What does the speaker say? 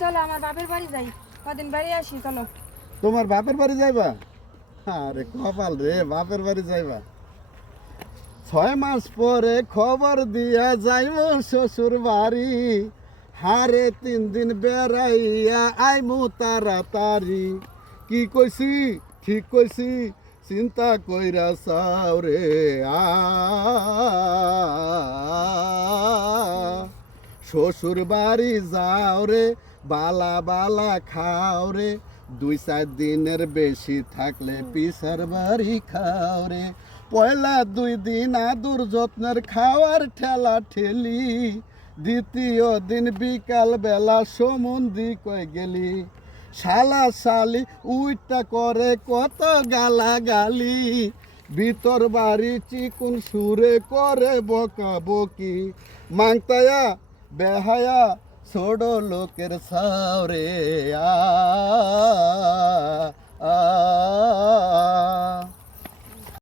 চলো আমার বাপের বাড়ি যাই, কদিন বেড়ে আসি। চলো। তোমার বাপের বাড়ি যাইবা? আরে কপাল রে, বাপের বাড়ি যাইবা। 6 মাস পরে খবর দিয়া যাইব শ্বশুর বাড়ি। হারে 3 দিন বেড়াইয়া আইমু তাড়াতাড়ি। কি কইছি ঠিক কইছি, চিন্তা কইরা চাও রে শ্বশুর বাড়ি যাও রে, বালা বালা খাও রে। 2-4 দিনের বেশি থাকলে পিসার বাড়ি খাও রে। পয়লা 2 দিন আদর যত্নের খাওয়ার ঠেলা ঠেলি। দ্বিতীয় দিন বিকাল বেলা সমুন্দি কই গেলি। শালা শালি উইটা করে কত গালাগালি। ভিতর বাড়ি চিকুন সুরে করে বকা বকি। মাংতায়া বেহায়া ছোট লোকের সাওরে